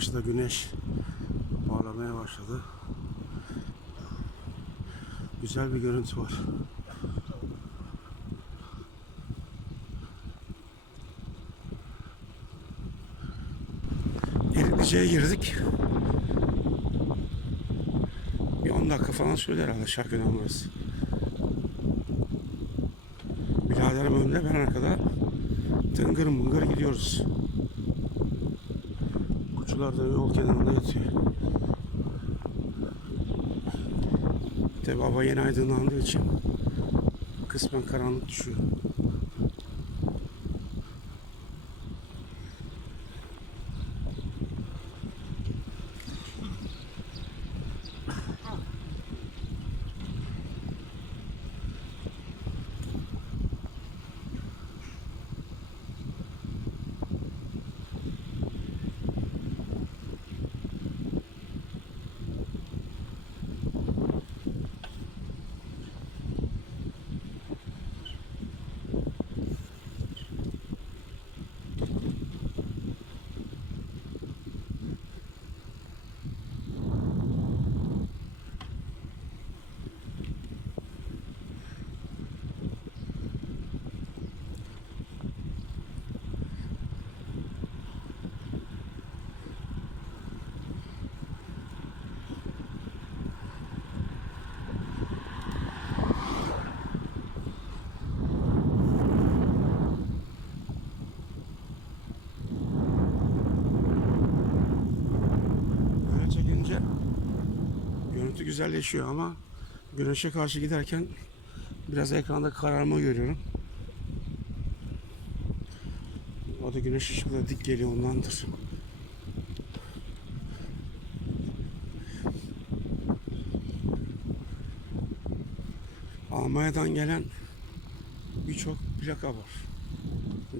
karşıda güneş parlamaya başladı. Güzel bir görüntü var. Eriklice'ye girdik. Bir 10 dakika falan sürdü herhalde Şarkıdan burası. Biraderim önde ben arkada tıngır mıngır gidiyoruz. Da yol kenarında yatıyor. Tabi hava yeni aydınlandığı için kısmen karanlık düşüyor. Böyle çekince görüntü güzelleşiyor ama güneşe karşı giderken biraz ekranda kararma görüyorum. O da güneş ışıkları dik geliyor ondandır. Almanya'dan gelen birçok plaka var.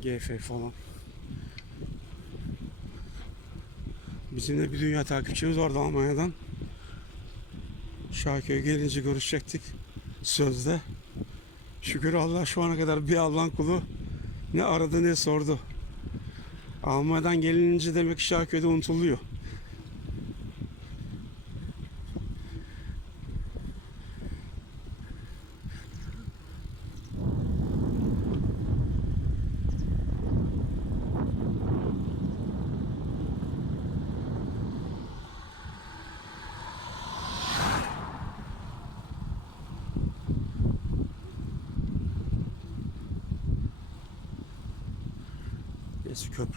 GF falan. Bizim de bir dünya takipçimiz vardı Almanya'dan. Şarköy'e gelince görüşecektik sözde. Şükür Allah şu ana kadar bir Allah'ın kulu ne aradı ne sordu. Almanya'dan gelince demek ki Şarköy'de unutuluyor.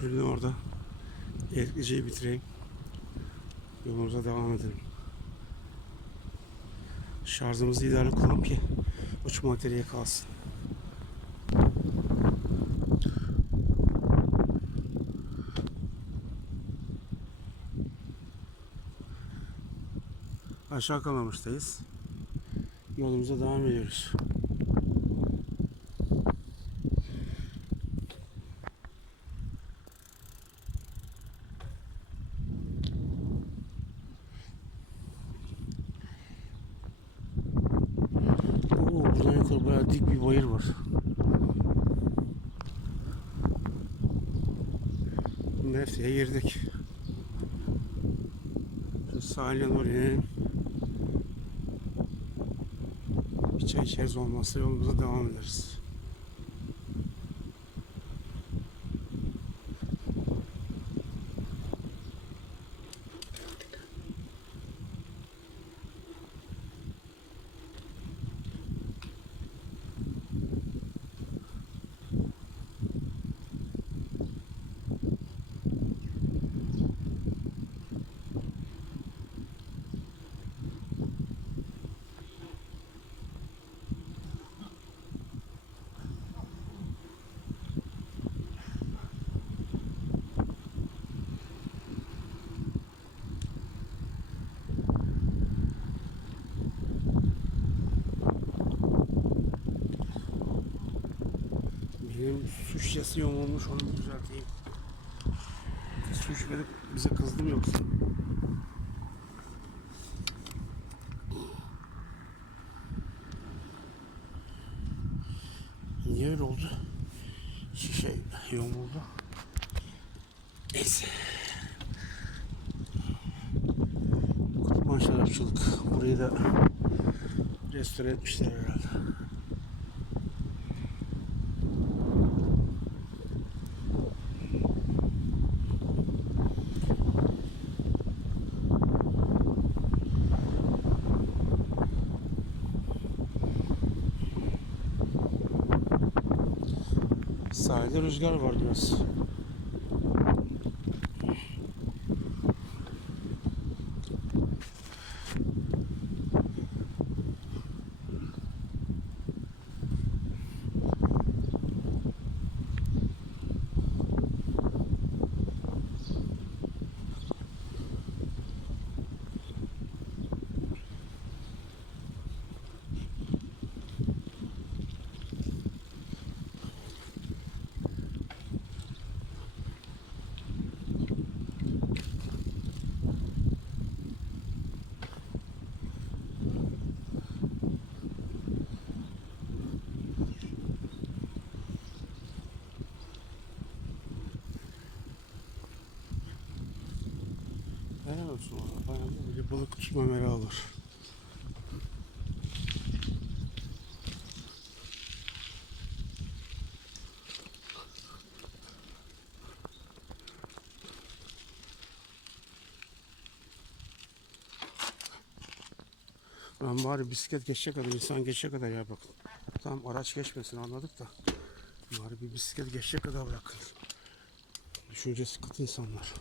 Köprünün orada Eriklice'yi bitireyim. Yolumuza devam edelim. Şarjımızı idareli kullanalım ki uçma materyali kalsın. Aşağı kalmamıştayız. Yolumuza devam ediyoruz. Oo, buradan yukarı bayağı dik bir bayır var. Mert'e girdik. İnelim. Bir çay içeriz olmazsa yolumuza devam ederiz. şişesi yamulmuş onu düzelteyim. Suç verip bize kızdım yoksa. Niye öyle oldu? Şişe yamuldu. Neyse. Kurban şarapçılık. Burayı da restore etmişler herhalde. Sahilde rüzgar var biraz. Valla. Bayağı böyle balık tutma merakı olur. Lan bari bisiklet geçecek kadar, insan geçecek kadar ya bak. Tamam araç geçmesin anladık da. Bari bir bisiklet geçecek kadar bırakın. Düşüncesi kıt insanlar.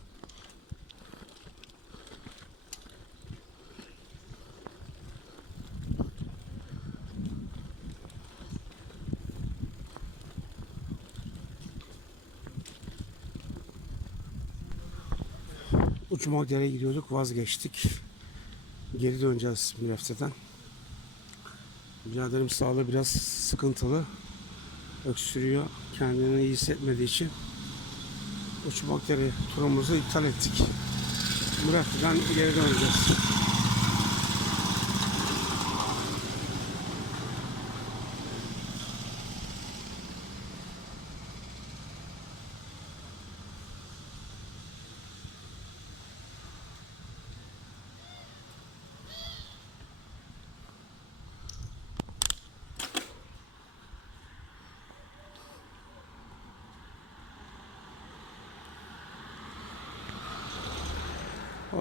Uçmak yere gidiyorduk vazgeçtik. Geri döneceğiz haftadan. Biraderim sağlığı biraz sıkıntılı. Öksürüyor. Kendini iyi hissetmediği için uçmak yere turumuzu iptal ettik. Haftadan geri döneceğiz.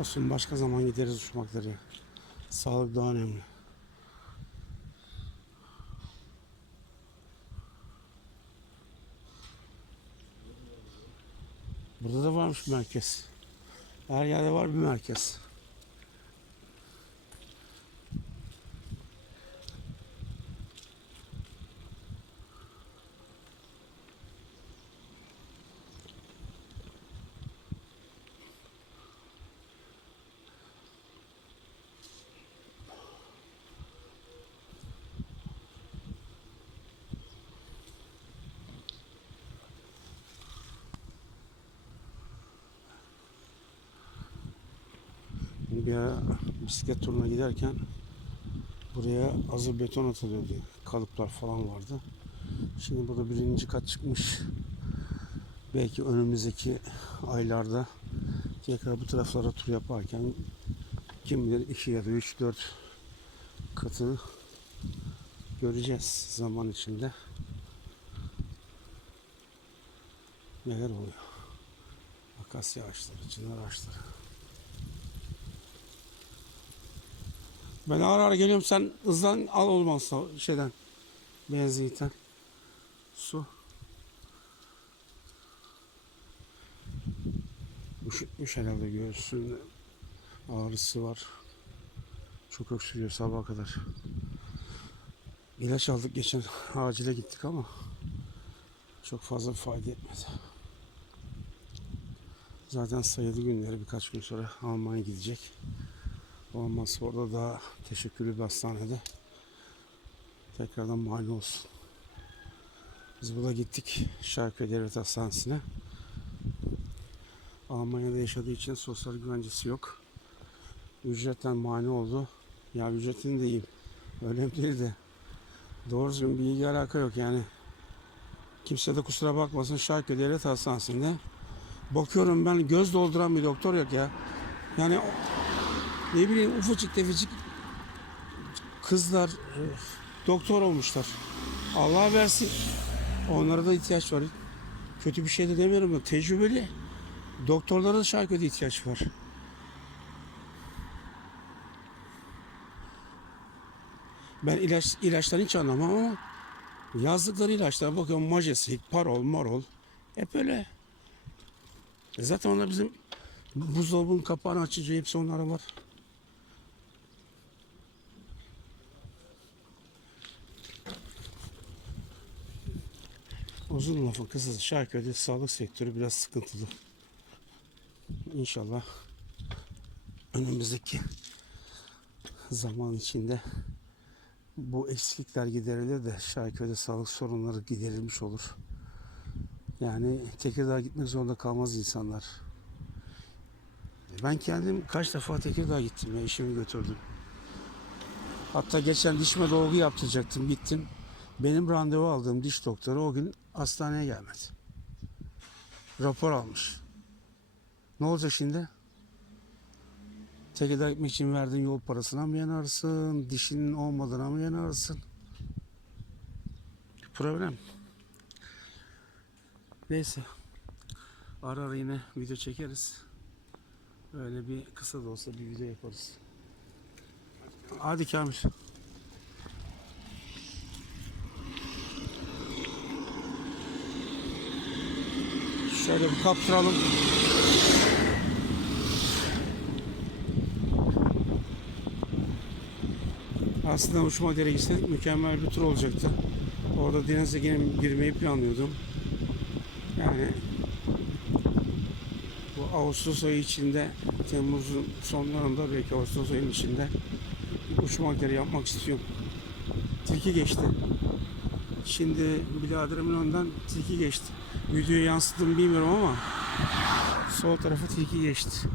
Olsun başka zaman gideriz uçmakları. Sağlık daha önemli. Burada da varmış bir merkez. Her yerde var bir merkez. Bir ara bisiklet turuna giderken buraya hazır beton atılıyordu. Kalıplar falan vardı. Şimdi burada birinci kat çıkmış. Belki önümüzdeki aylarda tekrar bu taraflara tur yaparken kim bilir 2 ya da 3 4 katı göreceğiz zaman içinde. Neler oluyor? Akasya ağaçları, çınar ağaçları. Ben ara ara geliyorum sen hızlan al olmazsa şeyden benzinlikten su. Üşütmüş herhalde göğsünde ağrısı var. Çok öksürüyor sabaha kadar. İlaç aldık geçen acile gittik ama çok fazla fayda etmedi. Zaten sayılı günleri birkaç gün sonra Almanya gidecek. Ondan sonra da teşekkürlü bir hastanede tekrardan muayene olsun. Biz burada gittik Şarköy Devlet Hastanesi'ne. Almanya'da yaşadığı için sosyal güvencesi yok. Ücretten muayene oldu. Ya ücretini de iyi. Önemli de. Doğru düzgün bir ilgi alaka yok yani. Kimse de kusura bakmasın Şarköy Devlet Hastanesi'nde. Bakıyorum ben göz dolduran bir doktor yok ya. Yani ne bileyim ufacık tefecik kızlar doktor olmuşlar. Allah versin. Onlara da ihtiyaç var. Kötü bir şey de demiyorum da tecrübeli. Doktorlara da Şarköy'de ihtiyaç var. Ben ilaç ilaçtan hiç anlamam ama yazdıkları ilaçlara bakıyorum majesik, parol, marol. Hep öyle. E zaten onlar bizim buzdolabının kapağını açınca hepsi onlara var. Uzun lafın kısası Şarköy'de sağlık sektörü biraz sıkıntılı. İnşallah önümüzdeki zaman içinde bu eksiklikler giderilir de Şarköy'de sağlık sorunları giderilmiş olur. Yani Tekirdağ'a gitmek zorunda kalmaz insanlar. Ben kendim kaç defa Tekirdağ'a gittim ya eşimi götürdüm. Hatta geçen dişime dolgu yaptıracaktım gittim. Benim randevu aldığım diş doktoru o gün hastaneye gelmedi. Rapor almış. Ne olacak şimdi? Tekirdağ gitmek için verdiğin yol parasına mı yanarsın? Dişinin olmadığına mı yanarsın? Problem. Neyse. Ara ara yine video çekeriz. Öyle bir kısa da olsa bir video yaparız. Hadi Kamil. Şöyle bir kaptıralım. Aslında uçma gitseydik mükemmel bir tur olacaktı. Orada denize gir- girmeyi planlıyordum. Yani bu Ağustos ayı içinde Temmuz'un sonlarında belki Ağustos ayının içinde uçma dere yapmak istiyorum. Tilki geçti. Şimdi biraderimin önden tilki geçti. Videoyu yansıttım bilmiyorum ama sol tarafa tilki geçti.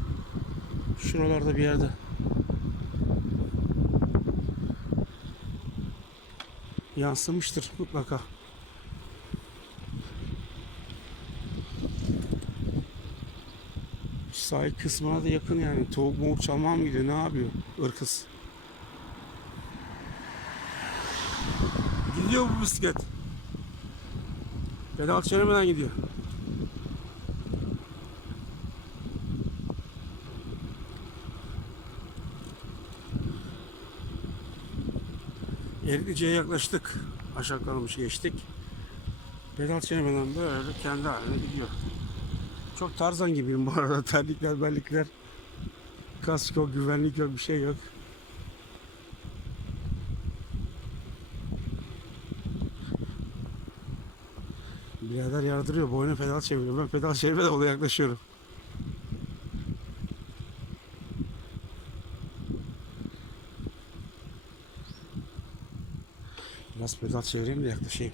Şuralarda bir yerde. Yansımıştır mutlaka. Sahil kısmına da yakın yani. Tavuk mavuk çalmaya gidiyor? Ne yapıyor? Irkız. Gidiyor bu bisiklet. Pedal çevirmeden gidiyor. Eriklice'ye yaklaştık. Aşağı kalmış geçtik. Pedal çevirmeden böyle kendi haline gidiyor. Çok tarzan gibiyim bu arada. Terlikler, bellikler. Kask yok, güvenlik yok, bir şey yok. Yardırıyor. Boynu pedal çeviriyor. Ben pedal çevirmeden ona yaklaşıyorum. Biraz pedal çevireyim de yaklaşayım.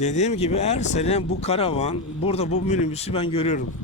Dediğim gibi her sene bu karavan, burada bu minibüsü ben görüyorum.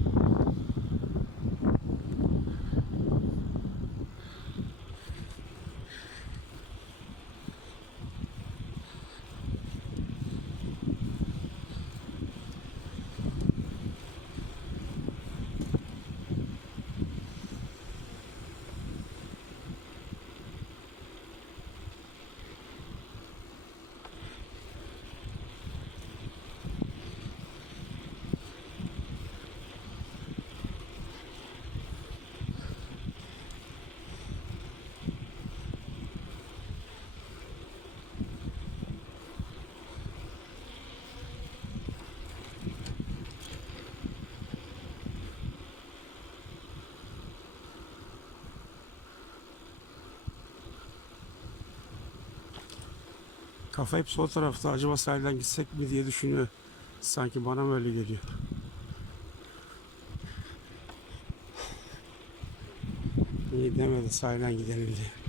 Kafa hep sol tarafta. Acaba sahilden gitsek mi diye düşünüyor. Sanki bana mı öyle geliyor? İyi demedi sahilden gidelim diye.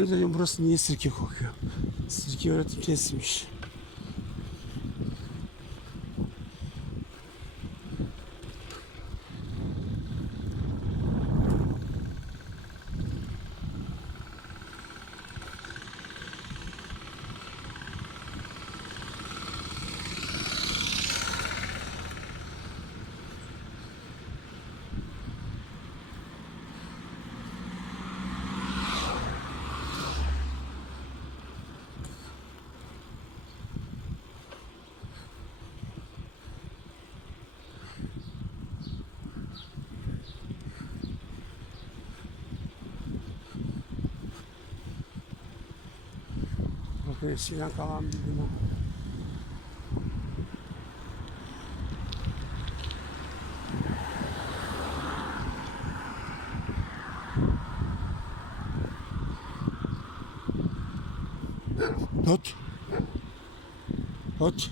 Ben de diyorum burası niye sirke kokuyor? Sirke öğretim tesisiymiş. Eskiden kalan bir bina. Tut. Tut.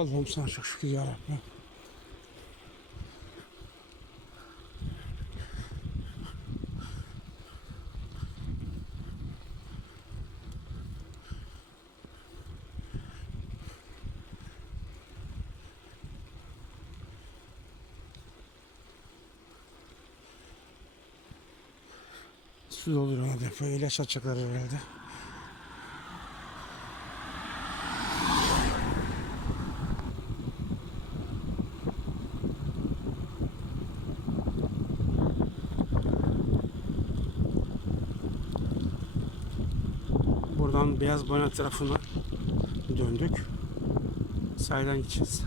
Allah'ım sana çok şükür yarabbim. Su dolduruyor depo. İlaç atacaklar herhalde. Boyna tarafına döndük. Sahilden gideceğiz.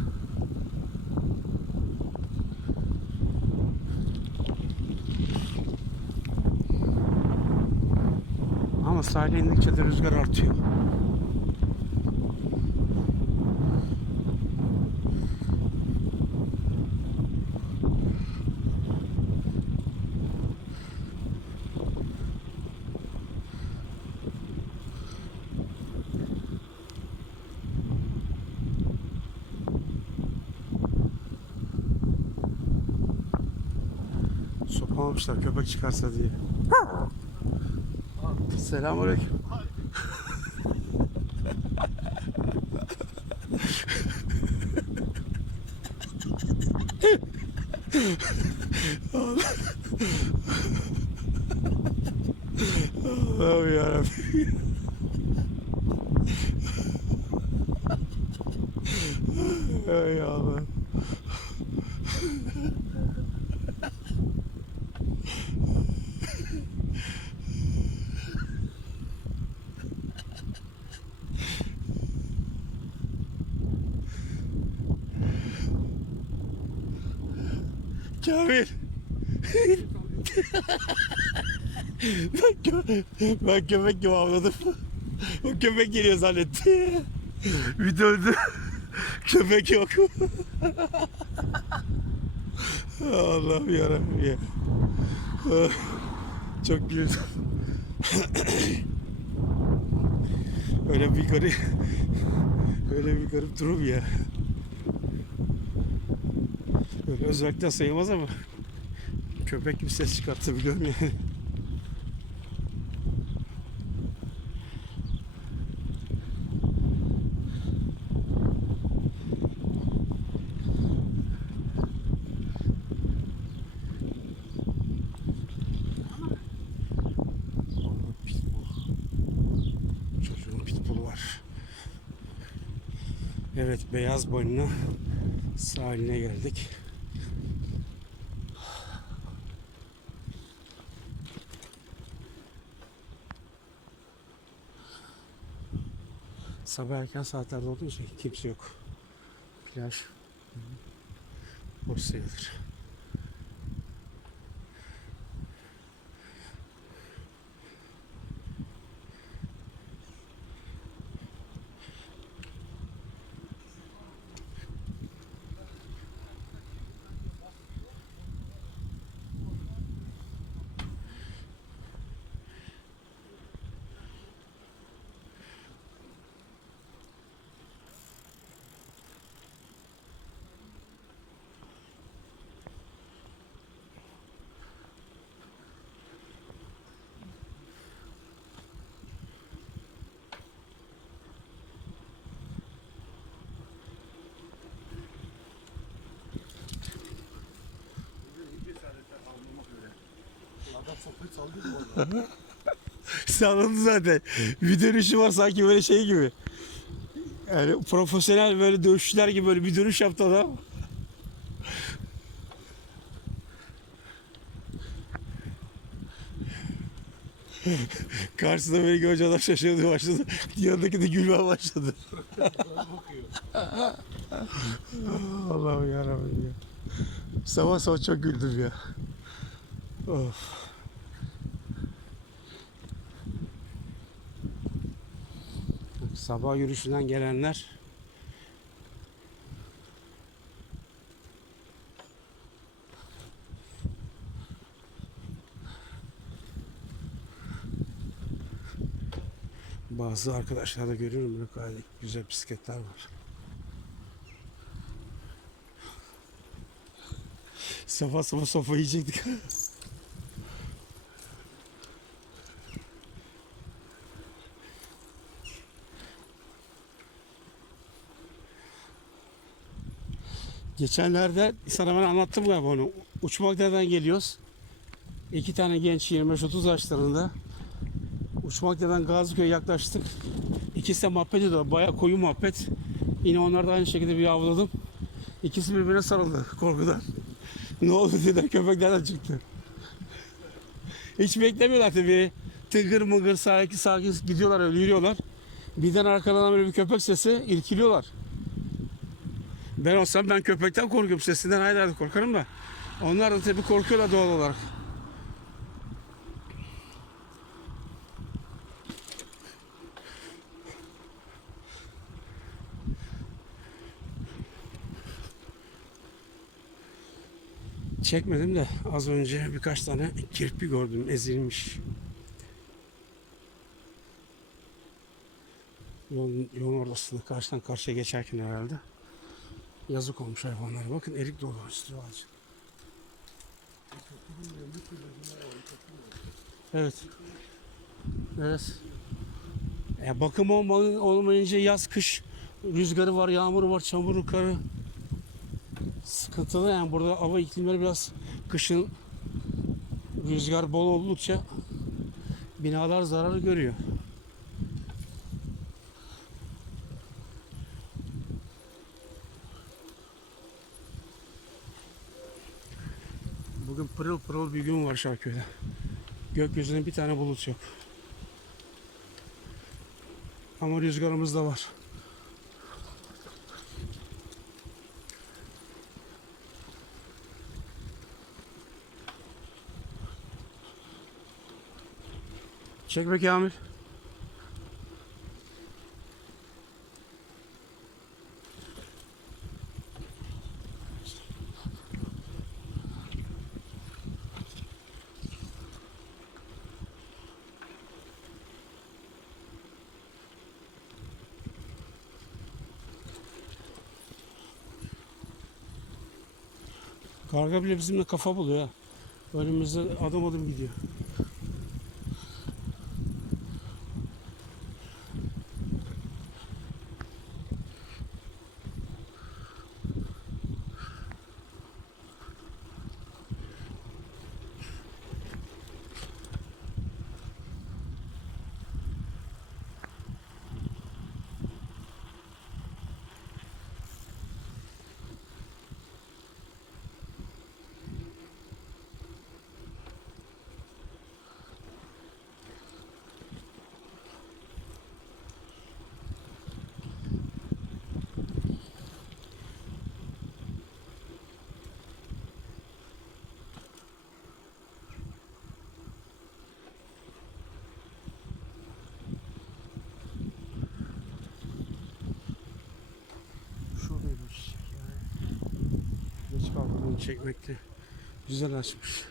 Ama sahile indikçe de rüzgar artıyor. Sokamamışlar köpek çıkarsa diye. Selamünaleyküm. Allah'ım yarabbim. Ey Allah. Kamil. ben, kö ben köpek gibi avladım. O köpek geliyor zannetti. Bir döndü. köpek yok. Allah'ım yarabbim ya. Çok güldüm. öyle bir garip öyle bir garip durum ya. Özellikle sayılmaz ama köpek gibi ses çıkarttı biliyorum yani. Evet beyaz boynuna sahiline geldik. Sabah erken saatlerde olduğu için kimse yok. Plaj boş sayılır. Salladı zaten. Bir dönüşü var sanki böyle şey gibi. Yani profesyonel böyle dövüşçüler gibi böyle bir dönüş yaptı adam. Karşısında böyle görünce adam şaşırdı başladı. Yanındaki de gülmeye başladı. Allah'ım yarabbim ya. Sabah sabah çok güldüm ya. Of. Sabah yürüyüşünden gelenler Bazı arkadaşlar da görüyorum böyle gayet güzel bisikletler var. Sabah sabah sofa yiyecektik. Geçenlerde sana ben anlattım galiba onu. Uçmaklardan geliyoruz. İki tane genç 25-30 yaşlarında. Uçmaklardan Gaziköy'e yaklaştık. İkisi de muhabbet ediyor. Bayağı koyu muhabbet. Yine onlar da aynı şekilde bir avladım. İkisi birbirine sarıldı korkudan. Ne oldu dediler köpeklerden çıktı. Hiç beklemiyorlar tabii. Tıngır mıngır sakin sakin gidiyorlar öyle yürüyorlar. Birden arkadan böyle bir köpek sesi irkiliyorlar. Ben olsam ben köpekten korkuyorum. Sesinden hayırlı korkarım da. Onlar da tabii korkuyorlar doğal olarak. Çekmedim de az önce birkaç tane kirpi gördüm ezilmiş. Yolun, yolun ortasında karşıdan karşıya geçerken herhalde. Yazık olmuş hayvanlara. Bakın erik dolu üstü ağacı. Evet. Evet. Ya bakım olma- olmayınca yaz kış rüzgarı var, yağmuru var, çamuru, karı. Sıkıntılı yani burada hava iklimleri biraz kışın rüzgar bol oldukça binalar zarar görüyor. Bugün pırıl Şarköy'de. Gökyüzünde bir tane bulut yok. Ama rüzgarımız da var. Çek be Kamil. Karga bile bizimle kafa buluyor. Önümüzde adım adım gidiyor. Balıklarını çekmekte güzel açmış.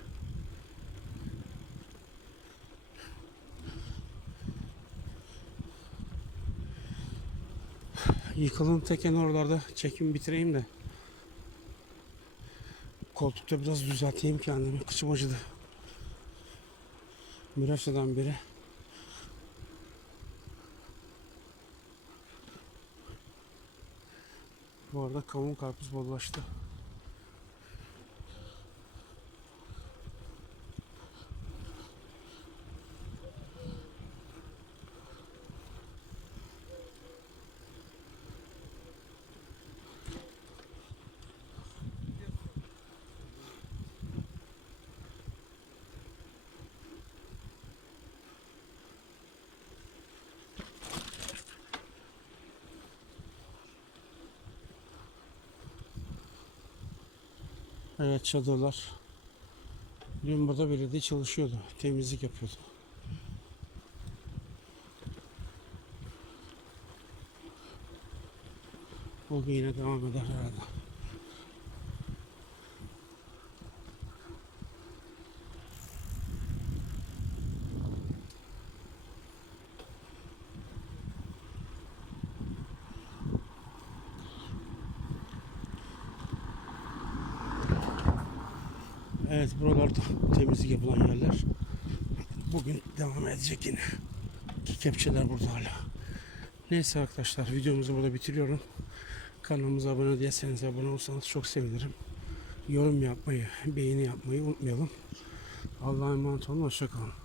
Yıkılın teken oralarda çekim bitireyim de koltukta biraz düzelteyim kendimi. Kıçım acıdı. Miraç'tan beri Bu arada kavun karpuz bollaştı. Evet çadırlar. Dün burada belediye çalışıyordu. Temizlik yapıyordu. Bugün yine devam eder herhalde. Evet buralarda temizlik yapılan yerler. Bugün devam edecek yine. Ki kepçeler burada hala. Neyse arkadaşlar videomuzu burada bitiriyorum. Kanalımıza abone değilseniz abone olsanız çok sevinirim. Yorum yapmayı, beğeni yapmayı unutmayalım. Allah'a emanet olun. Hoşçakalın.